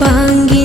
বাঙ্গি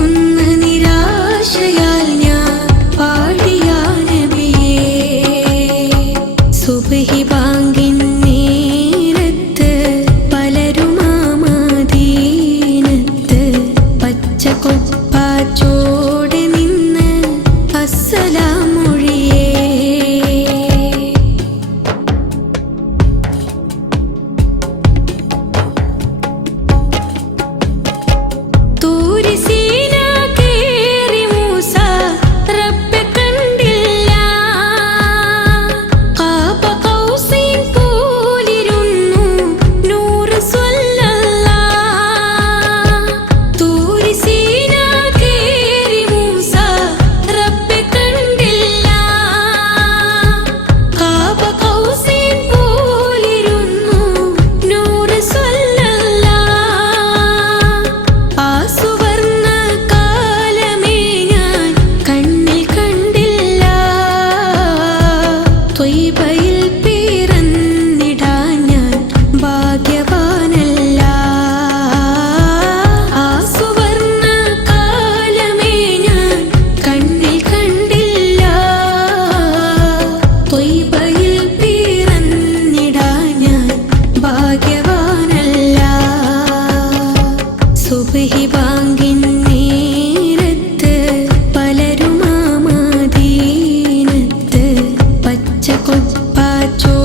തളരുന്ന നിരാശയാ Acuh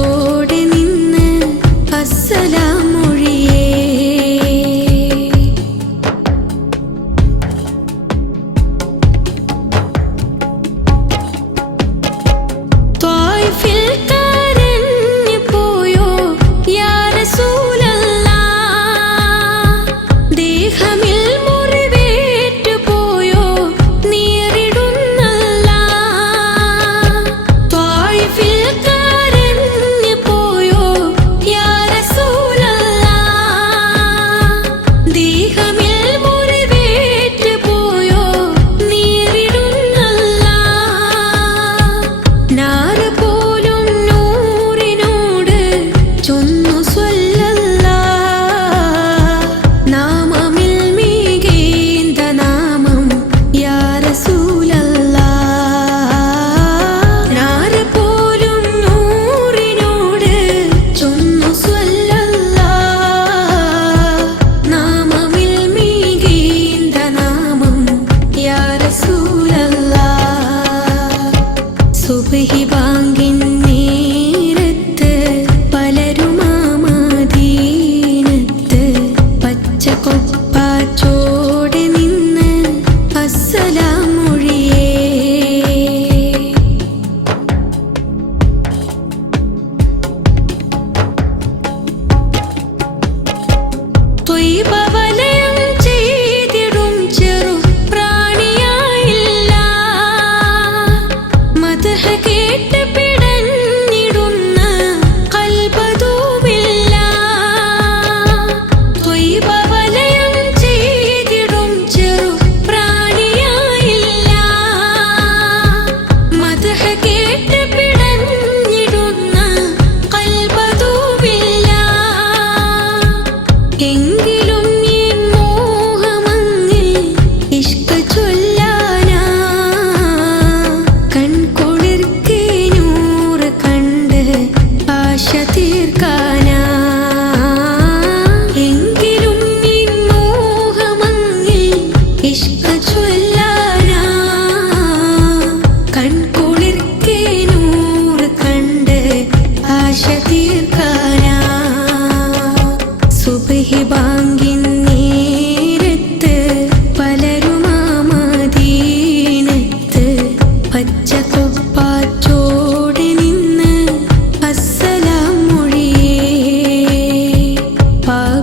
സുബഹി വാങ്ങിൻ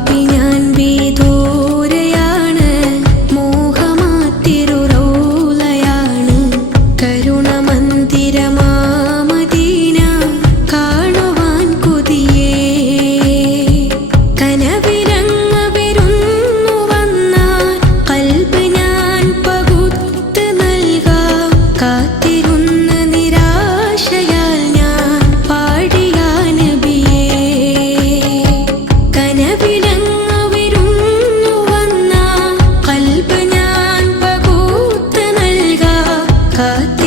be Cut.